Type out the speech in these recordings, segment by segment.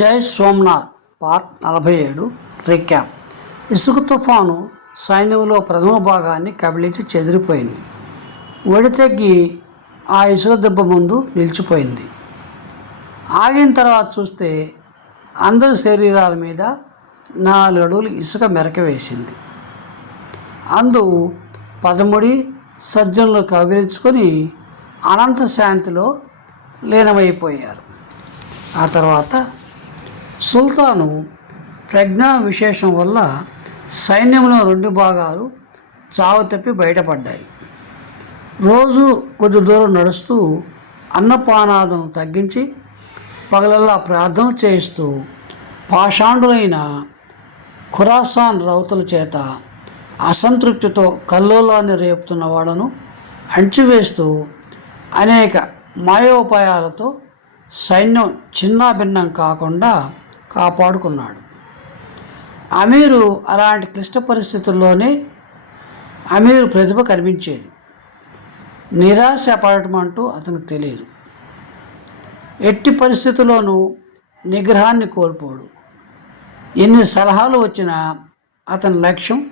జై సోమనాథ్ పార్ట్ నలభై ఏడు రిక్యాప్. ఇసుక తుఫాను సైన్యంలో ప్రథమ భాగాన్ని కబళించి చెదిరిపోయింది. ఒడితెగ్గి ఆ ఇసుక దెబ్బ ముందు నిలిచిపోయింది. ఆగిన తర్వాత చూస్తే అందరి శరీరాల మీద నాలుగు అడుగులు ఇసుక మెరక వేసింది. అందు పదముడి సజ్జనులు కౌగిలించుకొని అనంత శాంతిలో లీనమైపోయారు. ఆ తర్వాత సుల్తాను ప్రజ్ఞా విశేషం వల్ల సైన్యంలో రెండు భాగాలు చావు తప్పి బయటపడ్డాయి. రోజు కొద్ది దూరం నడుస్తూ అన్నపానాదం తగ్గించి పగలల్లా ప్రార్థన చేయిస్తూ పాషాండులైన ఖురాసాన్ రౌతుల చేత అసంతృప్తితో కల్లోలాన్ని రేపుతున్న వాళ్ళను అణిచివేస్తూ అనేక మాయోపాయాలతో సైన్యం చిన్నాభిన్నం కాకుండా కాపాడుకున్నాడు. అమీరు అలాంటి క్లిష్ట పరిస్థితుల్లోనే అమీరు ప్రతిభ కనిపించేది. నిరాశ పడటం అంటూ అతనికి తెలియదు. ఎట్టి పరిస్థితుల్లోనూ నిగ్రహాన్ని కోల్పోడు. ఎన్ని సలహాలు వచ్చినా అతని లక్ష్యం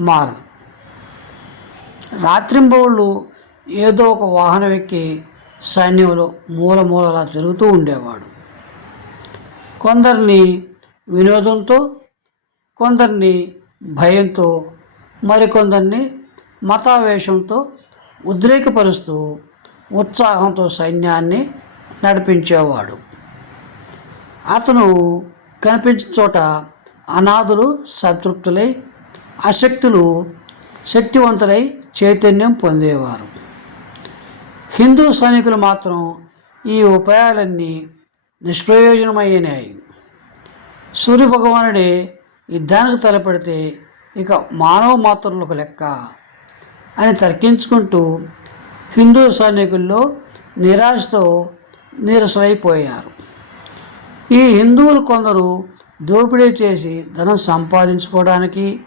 మారదు. రాత్రింబవుళ్ళు ఏదో ఒక వాహనం ఎక్కి సైన్యంలో మూల మూలలా తిరుగుతూ ఉండేవాడు. కొందరిని వినోదంతో కొందరిని భయంతో మరికొందరిని మతావేశంతో ఉద్రేకపరుస్తూ ఉత్సాహంతో సైన్యాన్ని నడిపించేవాడు. అతను కనిపించిన చోట అనాథులు సంతృప్తులై అశక్తులు శక్తివంతులై చైతన్యం పొందేవారు. హిందూ సైనికులు మాత్రం ఈ ఉపాయాలన్నీ నిష్ప్రయోజనమయ్యాయి సూర్యభగవానుడే యుద్ధానికి తలపెడితే ఇక మానవ మాత్రులకు లెక్క. అని తర్కించుకుంటూ హిందూ సైనికుల్లో నిరాశతో నీరసమైపోయారు ఈ హిందువులు కొందరు దోపిడీ చేసి ధనం సంపాదించుకోవడానికి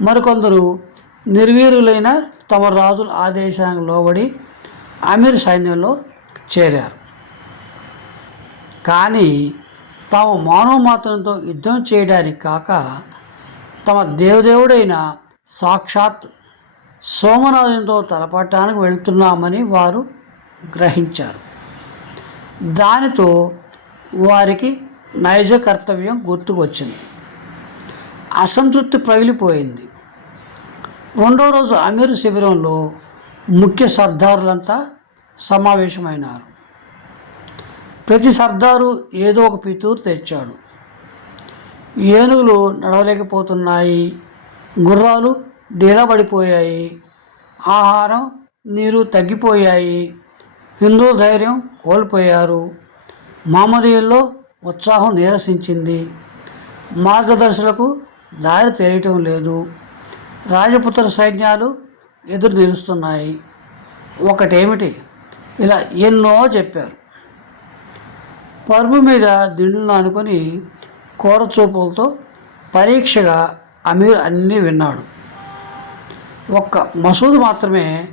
మరికొందరు నిర్వీరులైన తమ రాజుల ఆదేశానికి లోబడి అమీర్ సైన్యంలో చేరారు. కానీ తాము మానవ మాత్రంతో యుద్ధం చేయడానికి కాక తమ దేవదేవుడైన సాక్షాత్ సోమనాథునితో తలపడటానికి వెళ్తున్నామని వారు గ్రహించారు. దానితో వారికి నైజ కర్తవ్యం గుర్తుకొచ్చింది. అసంతృప్తి పగిలిపోయింది. రెండో రోజు అమీర్ శిబిరంలో ముఖ్య సర్దారులంతా సమావేశమైనారు. ప్రతి సర్దారు ఏదో ఒక పితూరు తెచ్చాడు. ఏనుగులు నడవలేకపోతున్నాయి. గుర్రాలు డీలబడిపోయాయి. ఆహారం నీరు తగ్గిపోయాయి. హిందూ ధైర్యం కోల్పోయారు. మామదీయుల్లో ఉత్సాహం నీరసించింది. మార్గదర్శులకు దారి తెలియటం లేదు. రాజపుత్ర సైన్యాలు ఎదురు నిలుస్తున్నాయి. ఒకటేమిటి? ఇలా ఎన్నో చెప్పారు. పరుపు మీద దిండులను ఆనుకొని కూరచూపులతో పరీక్షగా అమీర్ అన్నీ విన్నాడు. ఒక్క మసూద్ మాత్రమే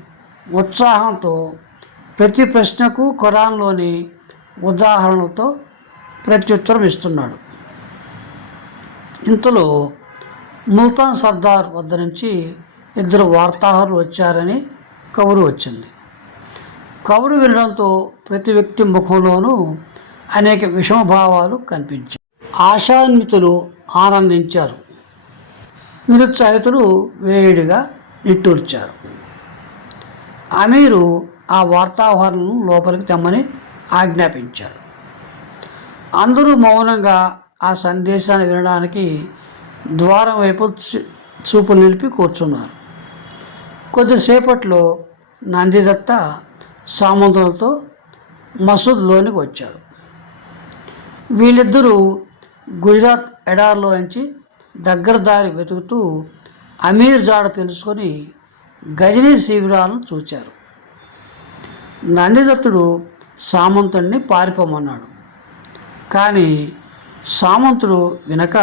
ఉత్సాహంతో ప్రతి ప్రశ్నకు ఖురాన్లోని ఉదాహరణలతో ప్రత్యుత్తరం ఇస్తున్నాడు. ఇంతలో ముల్తాన్ సర్దార్ వద్ద నుంచి ఇద్దరు వార్తాహరులు వచ్చారని కబురు వచ్చింది. కబురు వినడంతో ప్రతి వ్యక్తి ముఖంలోనూ అనేక విషమభావాలు కనిపించాయి. ఆశాన్వితులు ఆనందించారు. నిరుత్సాహితులు వేడిగా నిట్టూర్చారు. అమీరు ఆ వార్తాహరణను లోపలికి తెమ్మని ఆజ్ఞాపించాడు. అందరూ మౌనంగా ఆ సందేశాన్ని వినడానికి ద్వారం వైపు చూపులు నిలిపి కూర్చున్నారు. కొద్దిసేపట్లో నందిదత్త సామంతులతో మసూద్లోనికి వచ్చాడు. వీళ్ళిద్దరూ గుజరాత్ ఎడార్లో నుంచి దగ్గర దారి వెతుకుతూ అమీర్ జాడ తెలుసుకొని గజనీ శిబిరాలను చూచారు. నందిదత్తుడు సామంతుడిని పారిపోమన్నాడు. కానీ సామంతుడు వినక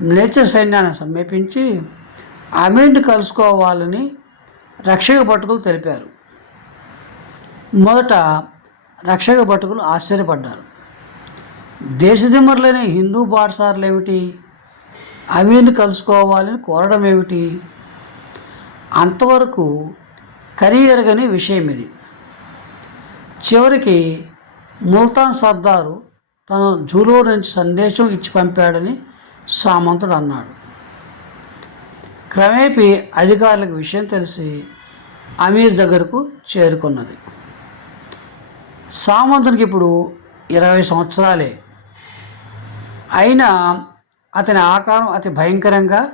మ్లేచ్ఛ సైన్యాన్ని సమీపించి అమీర్ని కలుసుకోవాలని రక్షక భటుకులు తెలిపారు. మొదట రక్షక భటుకులు ఆశ్చర్యపడ్డారు. దేశదిమ్మరులైన హిందూ బాటసారులు ఏమిటి అమీర్ని కలుసుకోవాలని కోరడం ఏమిటి అంతవరకు కనియరగని విషయం ఇది చివరికి ముల్తాన్ సర్దారు తన జూలో నుంచి సందేశం ఇచ్చి పంపాడని సామంతుడు అన్నాడు. క్రమేపీ అధికారులకు విషయం తెలిసి అమీర్ దగ్గరకు చేరుకున్నది. సామంతునికి ఇప్పుడు ఇరవై సంవత్సరాలే. అయినా అతని ఆకారం అతి భయంకరంగా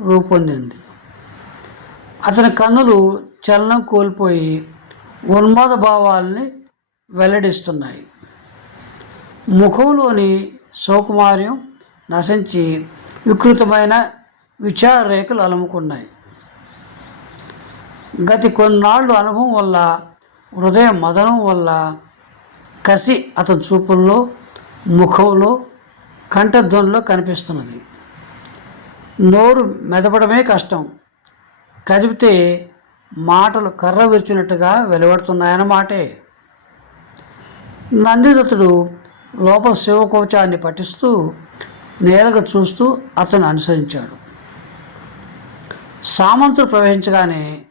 రూపొందింది. అతని కన్నులు చలనం కోల్పోయి ఉన్మాద భావాల్ని వెల్లడిస్తున్నాయి. ముఖంలోని సౌకుమార్యం నశించి వికృతమైన విచార రేఖలు అలుముకున్నాయి. గతి కొన్నాళ్ళు అనుభవం వల్ల హృదయం మదనం వల్ల కసి అతని చూపుల్లో ముఖంలో కంఠధ్వనిలో కనిపిస్తున్నది. నోరు మెదపడమే కష్టం. కదిపితే మాటలు కర్ర విరిచినట్టుగా వెలువడుతున్నాయన్నమాటే నందిదత్తుడు లోపల శివకోచాన్ని పఠిస్తూ నేలగా చూస్తూ అతను అనుసరించాడు. సామంతుడు ప్రవహించగానే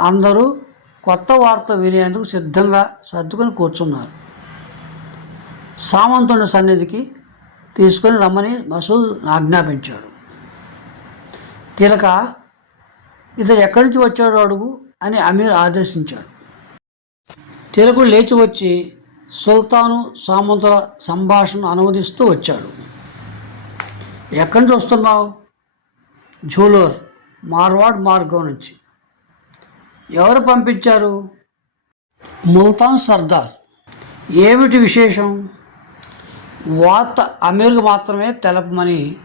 అందరూ కొత్త వార్త వినేందుకు సిద్ధంగా సర్దుకుని కూర్చున్నారు. సామంతుని సన్నిధికి తీసుకొని రమ్మని మసూద్ ఆజ్ఞాపించాడు. తిలక ఇతడు ఎక్కడి నుంచి వచ్చాడో అడుగు అని అమీర్ ఆదేశించాడు. తిలకుడు లేచి వచ్చి సుల్తాను సామంతుల సంభాషణ అనువదిస్తూ వచ్చాడు. ఎక్కడి నుంచి వస్తున్నావు? జూలూర్ మార్వాడ్ మార్గం నుంచి. ఎవరు పంపించారు? ముల్తాన్ సర్దార్. ఏమిటి విశేషం? వార్త అమీర్కు మాత్రమే తెలపమని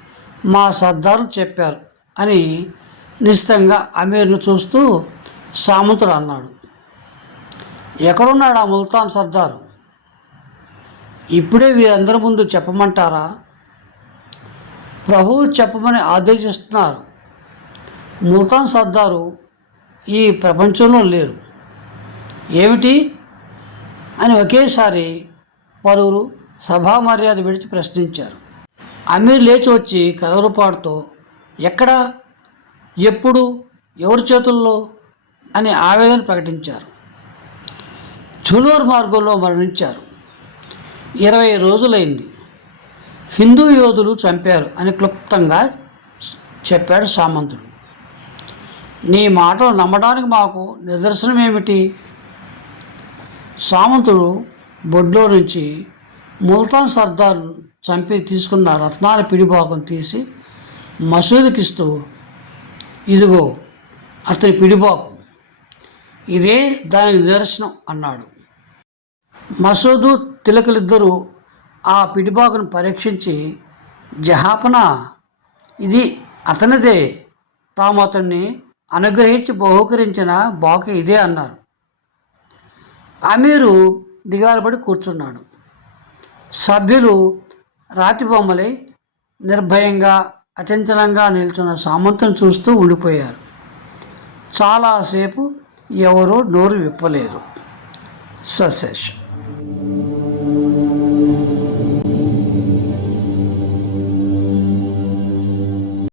మా సర్దారు చెప్పారు అని నిశ్చితంగా అమీర్ను చూస్తూ సామంతుడు అన్నాడు. ఎక్కడున్నాడు ఆ ముల్తాన్ సర్దారు? ఇప్పుడే వీరందరి ముందు చెప్పమంటారా? ప్రభువు చెప్పమని ఆదేశిస్తున్నారు. ముల్తాన్ సర్దారు ఈ ప్రపంచంలో లేరు. ఏమిటి? అని ఒకేసారి పలువురు సభా మర్యాద విడిచి ప్రశ్నించారు. అమీర్ లేచి వచ్చి కలవరపాటుతో ఎక్కడ? ఎప్పుడు? ఎవరి చేతుల్లో? అని ఆవేదన ప్రకటించారు. ఝులూర్ మార్గంలో మరణించారు. ఇరవై రోజులైంది. హిందూ యోధులు చంపారు అని క్లుప్తంగా చెప్పాడు సామంతుడు. నీ మాటలు నమ్మడానికి మాకు నిదర్శనం ఏమిటి సామంతుడు బొడ్లో నుంచి ముల్తాన్ సర్దార్ చంపి తీసుకున్న రత్నాల పిడిభాగం తీసి మసూదుకిస్తూ ఇదిగో అతని పిడిబాకు ఇదే దానికి నిదర్శనం అన్నాడు. మసూదు తిలకలిద్దరూ ఆ పిడిబాకును పరీక్షించి జహాపన ఇది అతనిదే. తాము అతన్ని అనుగ్రహించి బహుకరించిన బాక ఇదే అన్నారు. అమీరు దిగాలపడి కూర్చున్నాడు. సభ్యులు రాతి బొమ్మలై నిర్భయంగా అచంచలంగా నిల్చున్న సామంతుని చూస్తూ ఉండిపోయారు. చాలాసేపు ఎవరూ నోరు విప్పలేదు. సశేషం.